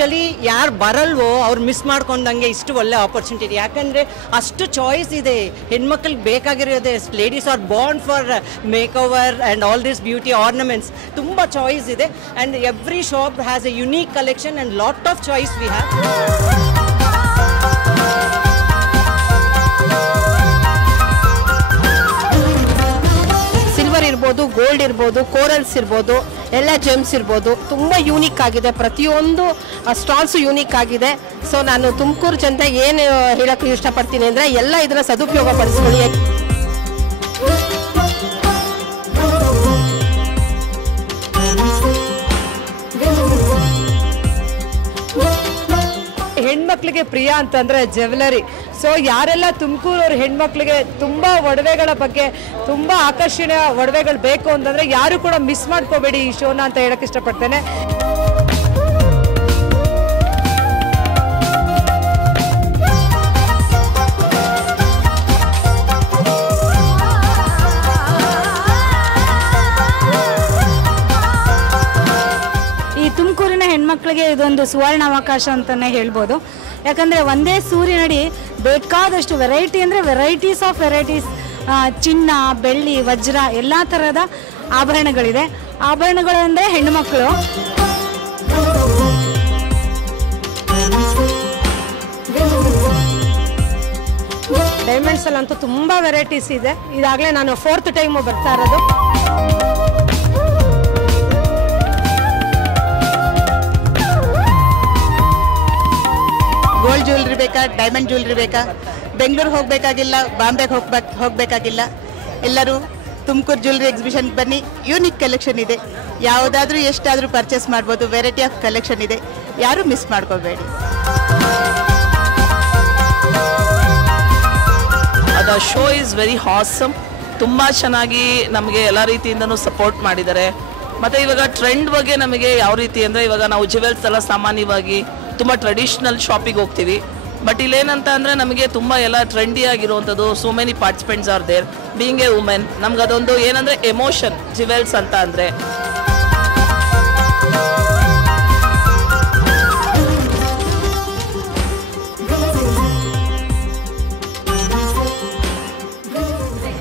Actually ಯಾರು ಬರಲ್ವೋ ಅವ್ರು miss ಮಾಡ್ಕೊಂಡಂಗೆ ಇಷ್ಟು ಒಳ್ಳೆ ಆಪರ್ಚುನಿಟಿ ಇದೆ. ಯಾಕಂದರೆ ಅಷ್ಟು ಚಾಯ್ಸ್ ಇದೆ. ಹೆಣ್ಮಕ್ಳಿಗೆ ಬೇಕಾಗಿರೋದೆ, ladies are born for make over and all this beauty ornaments. ತುಂಬ ಚಾಯ್ಸ್ ಇದೆ and every shop has a unique collection and lot of choice we have. Silver ಇರ್ಬೋದು, ಗೋಲ್ಡ್ ಇರ್ಬೋದು, ಕೋರಲ್ಸ್ ಇರ್ಬೋದು, ಎಲ್ಲ ಜೆಮ್ಸ್ ಇರ್ಬೋದು, ತುಂಬ ಯೂನಿಕ್ ಆಗಿದೆ. ಪ್ರತಿಯೊಂದು ಸ್ಟಾಲ್ಸು ಯೂನಿಕ್ ಆಗಿದೆ. ಸೊ ನಾನು ತುಮಕೂರು ಜನತೆಗೆ ಏನು ಹೇಳೋಕ್ಕೆ ಇಷ್ಟಪಡ್ತೀನಿ ಅಂದರೆ ಎಲ್ಲ ಇದರ ಸದುಪಯೋಗ ಪಡಿಸ್ಕೊಳ್ಳಿ. ಹೆಣ್ಮಕ್ಳಿಗೆ ಪ್ರಿಯ ಅಂತಂದರೆ ಜ್ಯುವೆಲರಿ. ಸೊ ಯಾರೆಲ್ಲ ತುಮಕೂರವ್ರ ಹೆಣ್ಮಕ್ಳಿಗೆ ತುಂಬ ಒಡವೆಗಳ ಬಗ್ಗೆ ತುಂಬ ಆಕರ್ಷಣೀಯ ಒಡವೆಗಳು ಬೇಕು ಅಂತಂದರೆ ಯಾರು ಕೂಡ ಮಿಸ್ ಮಾಡ್ಕೋಬೇಡಿ ಈ ಶೋನ ಅಂತ ಹೇಳಕ್ಕೆ ಇಷ್ಟಪಡ್ತೇನೆ. ತುಮಕೂರಿನ ಹೆಣ್ಮಕ್ಳಿಗೆ ಇದೊಂದು ಸುವರ್ಣ ಅವಕಾಶ ಅಂತಲೇ ಹೇಳ್ಬೋದು. ಯಾಕಂದರೆ ಒಂದೇ ಸೂರಿನಡಿ ಬೇಕಾದಷ್ಟು ವೆರೈಟಿ ಅಂದರೆ ವೆರೈಟೀಸ್ ಆಫ್ ವೆರೈಟೀಸ್, ಚಿನ್ನ, ಬೆಳ್ಳಿ, ವಜ್ರ ಎಲ್ಲ ಥರದ ಆಭರಣಗಳಿದೆ. ಆಭರಣಗಳು ಅಂದರೆ ಹೆಣ್ಣುಮಕ್ಕಳು. ಡೈಮಂಡ್ಸಲ್ಲಂತೂ ತುಂಬ ವೆರೈಟೀಸ್ ಇದೆ. ಇದಾಗಲೇ ನಾನು 4th ಟೈಮು ಬರ್ತಾ ಇರೋದು. ಗೋಲ್ಡ್ ಜ್ಯುವೆಲ್ರಿ ಬೇಕಾ, ಡೈಮಂಡ್ ಜ್ಯುವೆಲ್ರಿ ಬೇಕಾ, ಬೆಂಗಳೂರು ಹೋಗಬೇಕಾಗಿಲ್ಲ, ಬಾಂಬೆಗೆ ಹೋಗಬೇಕಾಗಿಲ್ಲ. ಎಲ್ಲರೂ ತುಮಕೂರು ಜ್ಯುವೆಲ್ರಿ ಎಕ್ಸಿಬಿಷನ್ಗೆ ಬನ್ನಿ. ಯೂನಿಕ್ ಕಲೆಕ್ಷನ್ ಇದೆ. ಯಾವುದಾದ್ರೂ ಎಷ್ಟಾದರೂ ಪರ್ಚೇಸ್ ಮಾಡ್ಬೋದು. ವೆರೈಟಿ ಆಫ್ ಕಲೆಕ್ಷನ್ ಇದೆ. ಯಾರೂ ಮಿಸ್ ಮಾಡ್ಕೋಬೇಡಿ. The show is very awesome. ತುಂಬ ಚೆನ್ನಾಗಿ ನಮಗೆ ಎಲ್ಲ ರೀತಿಯಿಂದನೂ ಸಪೋರ್ಟ್ ಮಾಡಿದ್ದಾರೆ. ಮತ್ತು ಇವಾಗ ಟ್ರೆಂಡ್ ಬಗ್ಗೆ ನಮಗೆ ಯಾವ ರೀತಿ ಅಂದರೆ, ಇವಾಗ ನಾವು ಜ್ಯುವೆಲ್ಸ್ ಎಲ್ಲ ಸಾಮಾನ್ಯವಾಗಿ ತುಂಬ ಟ್ರೆಡಿಷ್ನಲ್ ಶಾಪಿಗೆ ಹೋಗ್ತೀವಿ. ಬಟ್ ಇಲ್ಲೇನಂತ ಅಂದರೆ ನಮಗೆ ತುಂಬ ಎಲ್ಲ ಟ್ರೆಂಡಿ ಆಗಿರುವಂಥದ್ದು. So many participants are there. Being a women ನಮ್ಗೆ ಅದೊಂದು ಏನಂದರೆ ಎಮೋಷನ್ ಜ್ಯುವೆಲ್ಸ್ ಅಂತ ಅಂದರೆ.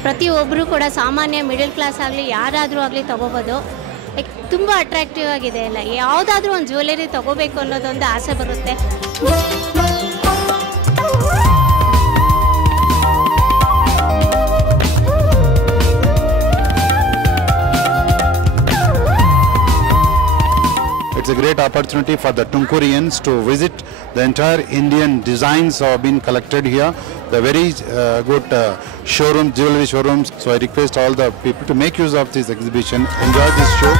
ಪ್ರತಿಯೊಬ್ಬರು ಕೂಡ ಸಾಮಾನ್ಯ ಮಿಡಲ್ ಕ್ಲಾಸ್ ಆಗಲಿ ಯಾರಾದರೂ ಆಗಲಿ ತೊಗೋಬೋದು. ತುಂಬ ಅಟ್ರಾಕ್ಟಿವ್ ಆಗಿದೆ. ಎಲ್ಲ ಯಾವುದಾದ್ರೂ ಒಂದು ಜ್ಯುವೆಲರಿ ತೊಗೋಬೇಕು ಅನ್ನೋದೊಂದು ಆಸೆ ಬರುತ್ತೆ. It's a great opportunity for the Tumkurians to visit. The entire Indian designs have been collected here. The very good showroom, jewelry showrooms. So I request all the people to make use of this exhibition. Enjoy this show.